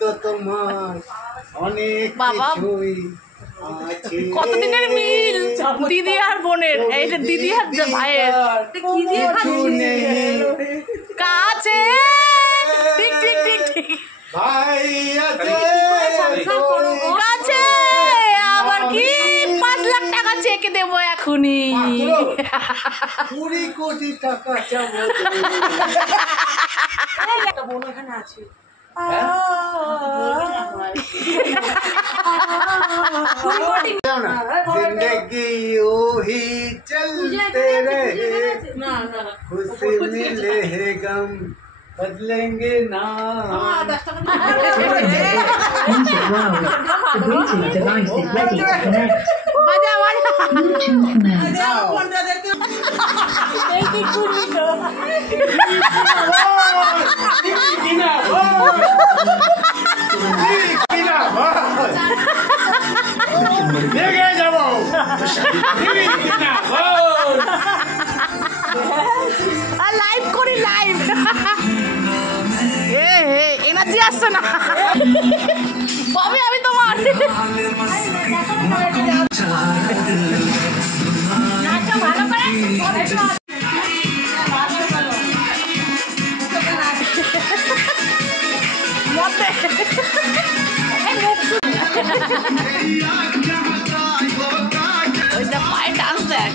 তো তোমার অনেক কিছুই আছে। কতদিনের মিল দিদি আর বোনের, এই যে দিদি আর ভাইয়ের কাছে। ঠিক ঠিক ঠিক ঠিক ভাই আছে কাছে, আবার কি 5 লাখ টাকা চেকে দেবো এখনই। 20 কোটি টাকা চাবো। একটা বোন এখানে আছে। जिंदगी वही चलते रहे, खुशी मिले है गम बदलेंगे ना। লাইভ করি লাইভ, এনার্জি আসছে না কবে আমি তোমার। ওইটা পায়ে ডান্স দেখ।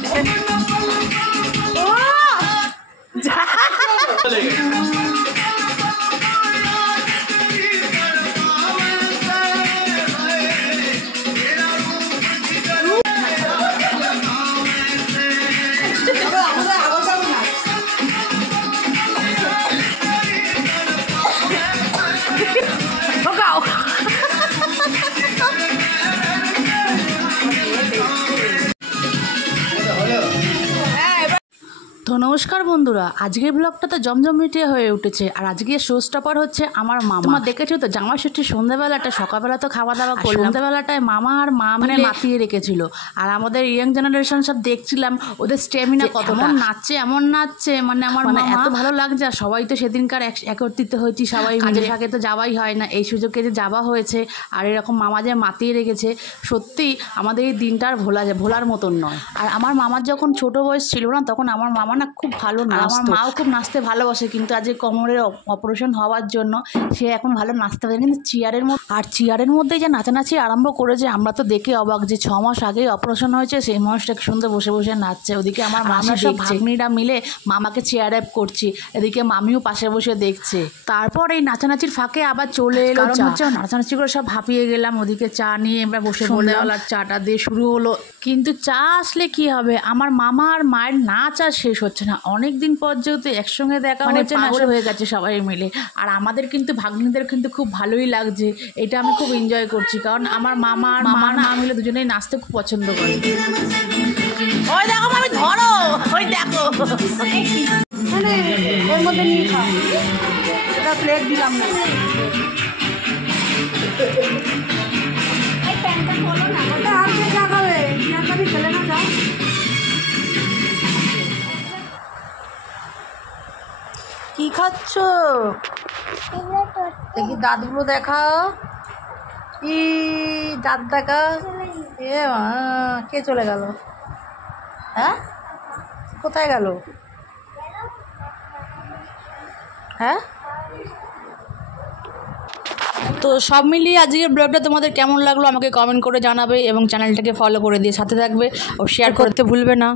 তো নমস্কার বন্ধুরা, আজকের ব্লগটা তো জমজমিয়ে হয়ে উঠেছে। আর আজকে শো স্টপার হচ্ছে আমার মামা। তোমরা দেখেছো তো জামাই ষষ্ঠীর সন্ধ্যাবেলাটা, সকালবেলা তো খাওয়া দাওয়া করলাম, সন্ধ্যাবেলাটায় মামা আর মা মানে মাতিয়ে রেখেছিল। আর আমাদের ইয়ং জেনারেশন সব দেখছিলাম ওদের স্ট্যামিনা কতটা, নাচছে এমন নাচছে, মানে আমার মানে এত ভালো লাগছে। আর সবাই তো সেদিনকার একত্রিত হয়েছি, সবাই কাজের ফাঁকে তো যাওয়াই হয় না, এই সুযোগে যে যাওয়া হয়েছে আর এরকম মামা যে মাতিয়ে রেখেছে, সত্যি আমাদের এই দিনটা আর ভোলার মতন নয়। আর আমার মামার যখন ছোট বয়স ছিল না, তখন আমার মামা না খুব ভালো নাচতো, আমার মাও খুব নাচতে ভালোবাসে, কিন্তু আজ কোমরের অপারেশন হওয়ার জন্য সে এখন ভালো নাচতে পারে। কিন্তু চেয়ারের মধ্যে যে নাচানাচি আরম্ভ করেছে, আমরা তো দেখে অবাক যে 6 মাস আগেই অপারেশন হয়েছে, সেই মানুষটাকে সুন্দর বসে বসে নাচছে। ওদিকে আমার মামা সব ভাগ্নিরা মিলে মামাকে চেয়ার আপ করছি, এদিকে মামিও পাশে বসে দেখছে। তারপর এই নাচানাচির ফাঁকে আবার চলে এলো চা। নাচানাচি করে সব হাঁপিয়ে গেলাম, ওদিকে চা নিয়ে আমরা বসে সন্ধ্যাবেলার চাটা দিয়ে শুরু হলো। কিন্তু চা আসলে কি হবে, আমার মামা আর মায়ের নাচ আর শেষ হচ্ছে না। অনেকদিন পর যেহেতু একসঙ্গে দেখা হচ্ছে, পাগল হয়ে গেছে সবাই মিলে। আর আমাদের কিন্তু ভাগ্নিদের কিন্তু খুব ভালোই লাগছে, এটা আমি খুব এনজয় করছি, কারণ আমার মামা আর মা মিলে দুজনেই নাচতে খুব পছন্দ করে। ওই দেখো আমি ধরো, ওই দেখো ওর মধ্যে নিয়ে খাও, এটা প্লেট দিলাম না। ওটা আর কে চা খাবে? আমি খেলে না যাও। কি খাচ্ছ? দেখি দাঁতগুলো দেখাও, ই দাঁত দেখা। এ মা, কে চলে গেল? হ্যাঁ, কোথায় গেল? হ্যাঁ, তো সব মিলিয়ে আজকের ব্লগটা তোমাদের কেমন লাগলো আমাকে কমেন্ট করে জানাবে, এবং চ্যানেলটাকে ফলো করে দিয়ে সাথে থাকবে ও শেয়ার করতে ভুলবে না।